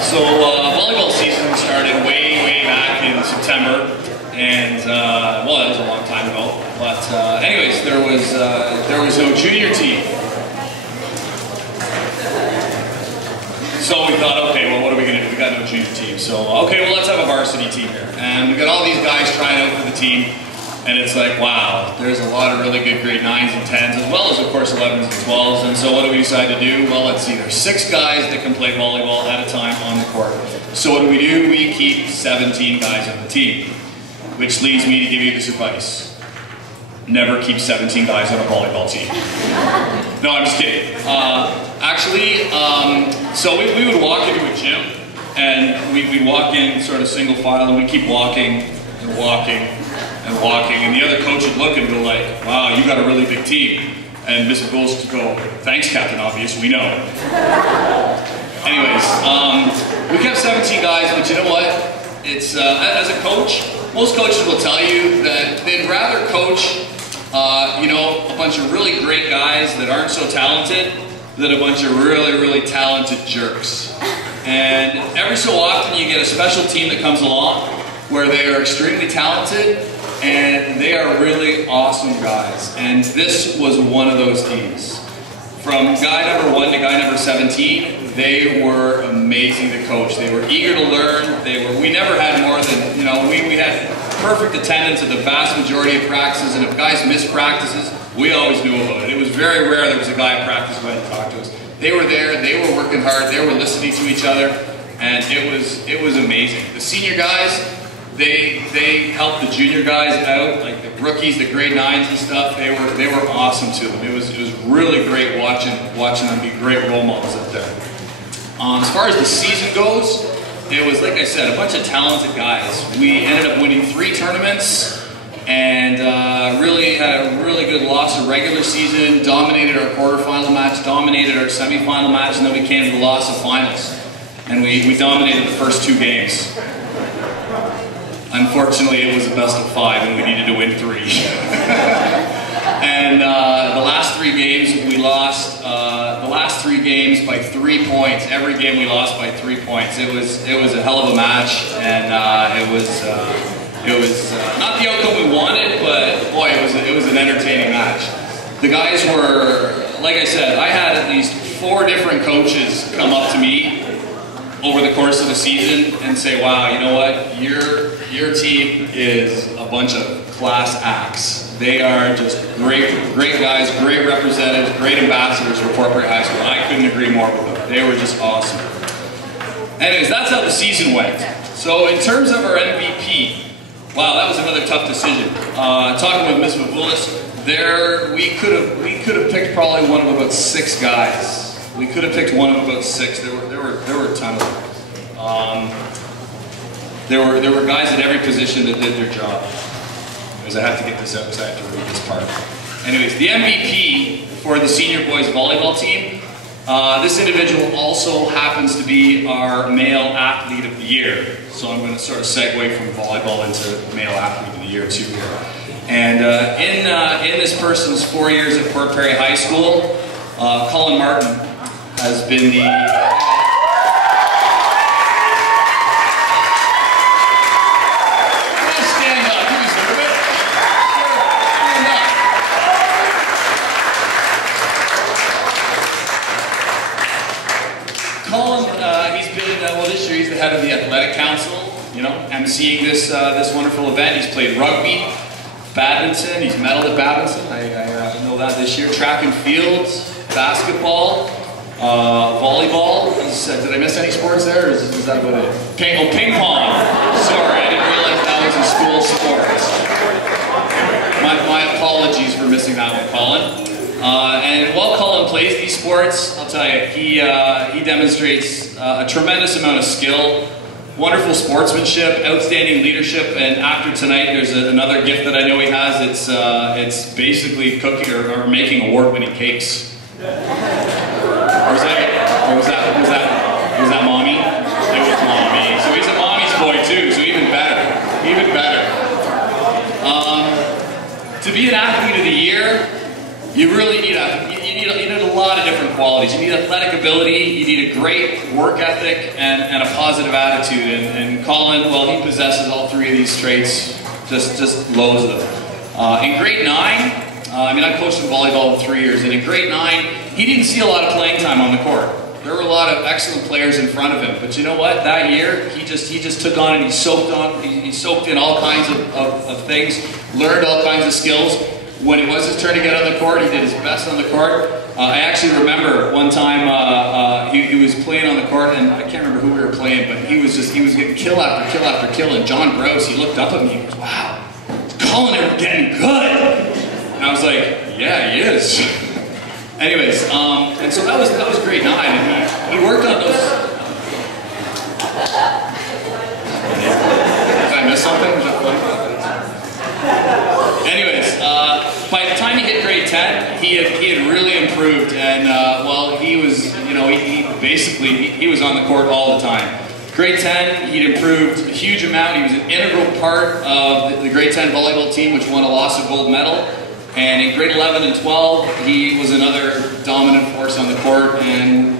So volleyball season started way back in September, and well, that was a long time ago. But anyways, there was no junior team. So we thought, okay, well, what are we gonna do? We got no junior team. So okay, well, let's have a varsity team here. And we got all these guys trying out for the team, and it's like, wow, there's a lot of really good grade 9s and 10s, as well as, of course, 11s and 12s. And so what do we decide to do? Well, let's see, there's 6 guys that can play volleyball at a time on the court. So what do? We keep 17 guys on the team, which leads me to give you this advice. Never keep 17 guys on a volleyball team. No, I'm just kidding. So we would walk into a gym, and we'd walk in sort of single file, and we'd keep walking and walking and walking, and the other coach would look and go like, wow, you got a really big team. And Mr. Goals would go, thanks, Captain Obvious, we know. Anyways, we kept 17 guys, but you know what? It's, as a coach, most coaches will tell you that they'd rather coach you know, a bunch of really great guys that aren't so talented than a bunch of really talented jerks. And every so often you get a special team that comes along where they are extremely talented and they are really awesome guys. And this was one of those teams. From guy number 1 to guy number 17, they were amazing to coach. They were eager to learn. We never had more than, you know, we had perfect attendance at the vast majority of practices, and if guys missed practices, we always knew about it. It was very rare there was a guy at practice who had to talk to us. They were there, they were working hard, they were listening to each other, and it was amazing. The senior guys, they helped the junior guys out, like the rookies, the grade 9s and stuff. They were awesome to them. It was really great watching them be great role models out there. As far as the season goes, it was, like I said, a bunch of talented guys. We ended up winning 3 tournaments and really had a really good loss of regular season, dominated our quarterfinal match, dominated our semifinal match, and then we came to the loss of finals. And we dominated the first 2 games. Unfortunately, it was a best of 5 and we needed to win 3. And the last 3 games, we lost the last 3 games by 3 points. Every game we lost by 3 points. It was a hell of a match, and it was not the outcome we wanted, but boy, it was an entertaining match. The guys were, like I said, I had at least 4 different coaches come up to me over the course of the season and say, wow, you know what, your team is a bunch of class acts. They are just great guys, great representatives, great ambassadors for Port Perry High School. I couldn't agree more with them. They were just awesome. Anyways, that's how the season went. So in terms of our MVP, wow, that was another tough decision. Talking with Ms. Mavulis, we could have picked probably one of about 6 guys. We could have picked one of about 6. There were a ton of them. There were guys at every position that did their job. Because I have to get this out because I have to read this part. Anyways, the MVP for the senior boys volleyball team, this individual also happens to be our male athlete of the year. So I'm going to sort of segue from volleyball into male athlete of the year too here. And in this person's 4 years at Port Perry High School, Colin Martin has been the this year he's the head of the athletic council, you know, emceeing this wonderful event. He's played rugby, badminton, he's medaled at badminton, I know that this year, track and field, basketball, volleyball. Did I miss any sports there, or is that about it? Ping pong. Sorry, I didn't realize that was a school sport. My apologies for missing that one, Colin. And while Colin plays these sports, I'll tell you, he demonstrates a tremendous amount of skill, wonderful sportsmanship, outstanding leadership, and after tonight there's another gift that I know he has. It's basically cooking or making award-winning cakes. Or was that mommy? It was mommy. So he's a mommy's boy too, so even better. Even better. To be an athlete of the year, you really need a a lot of different qualities. You need athletic ability, you need a great work ethic, and a positive attitude. And Colin, well, he possesses all three of these traits, just loads of them. In grade 9, I mean, I coached in volleyball for 3 years, and in grade 9, he didn't see a lot of playing time on the court. There were a lot of excellent players in front of him, but you know what? That year, he just took on and he soaked in all kinds of things, learned all kinds of skills. When it was his turn to get on the court, he did his best on the court. I actually remember one time he was playing on the court, and I can't remember who we were playing, but he was getting kill after kill after kill. And John Gross, he looked up at me and he goes, "Wow, Colin, they're getting good." And I was like, "Yeah, he is." Anyways, and so that was grade 9, and he worked on those. Did I miss something? Was that funny? Anyways, by the time he hit grade 10, he had really improved, and well, he was, you know, he was on the court all the time. Grade 10, he'd improved a huge amount. He was an integral part of the grade 10 volleyball team, which won a loss of gold medal. And in grade 11 and 12, he was another dominant force on the court and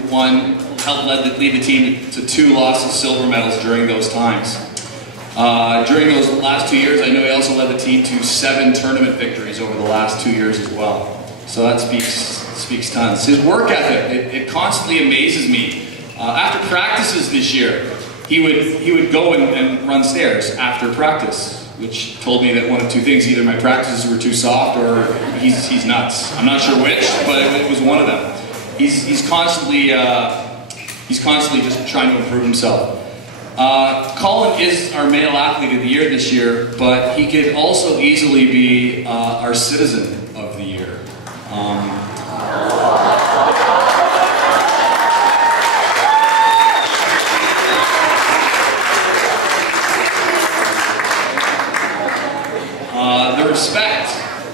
helped lead the team to 2 loss of silver medals during those times. During those last 2 years, I know he also led the team to 7 tournament victories over the last 2 years as well. So that speaks tons. His work ethic, it constantly amazes me. After practices this year, he would go and run stairs after practice, which told me that one of 2 things: either my practices were too soft or he's nuts. I'm not sure which, but it was one of them. He's constantly just trying to improve himself. Colin is our male athlete of the year this year, but he could also easily be our citizen of the year. The respect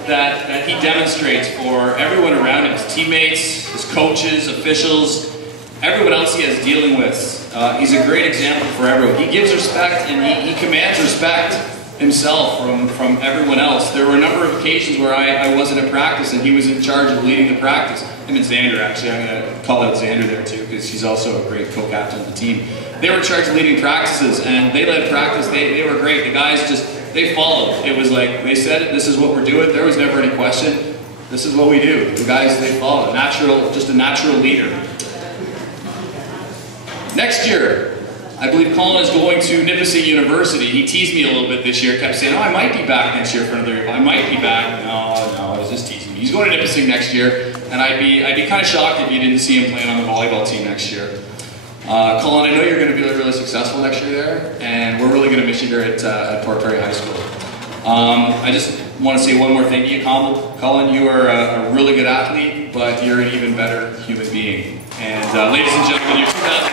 that he demonstrates for everyone around him, his teammates, his coaches, officials, everyone else he has dealing with. He's a great example for everyone. He gives respect, and he commands respect himself from everyone else. There were a number of occasions where I wasn't at practice, and he was in charge of leading the practice. Him and Xander, actually. I'm going to call out Xander there too, because he's also a great co-captain of the team. They were in charge of leading practices, and they led practice. They were great. The guys they followed. It was like, they said it, this is what we're doing. There was never any question. This is what we do. The guys, they followed. Just a natural leader. Next year, I believe Colin is going to Nipissing University. He teased me a little bit this year, kept saying, "Oh, I might be back next year for another year. I might be back." No, I was just teasing me. He's going to Nipissing next year, and I'd be kind of shocked if you didn't see him playing on the volleyball team next year. Colin, I know you're going to be really successful next year there, and we're really going to miss you here at Port Perry High School. I just want to say one more thing to you, Colin. You are a really good athlete, but you're an even better human being. And ladies and gentlemen, your 2000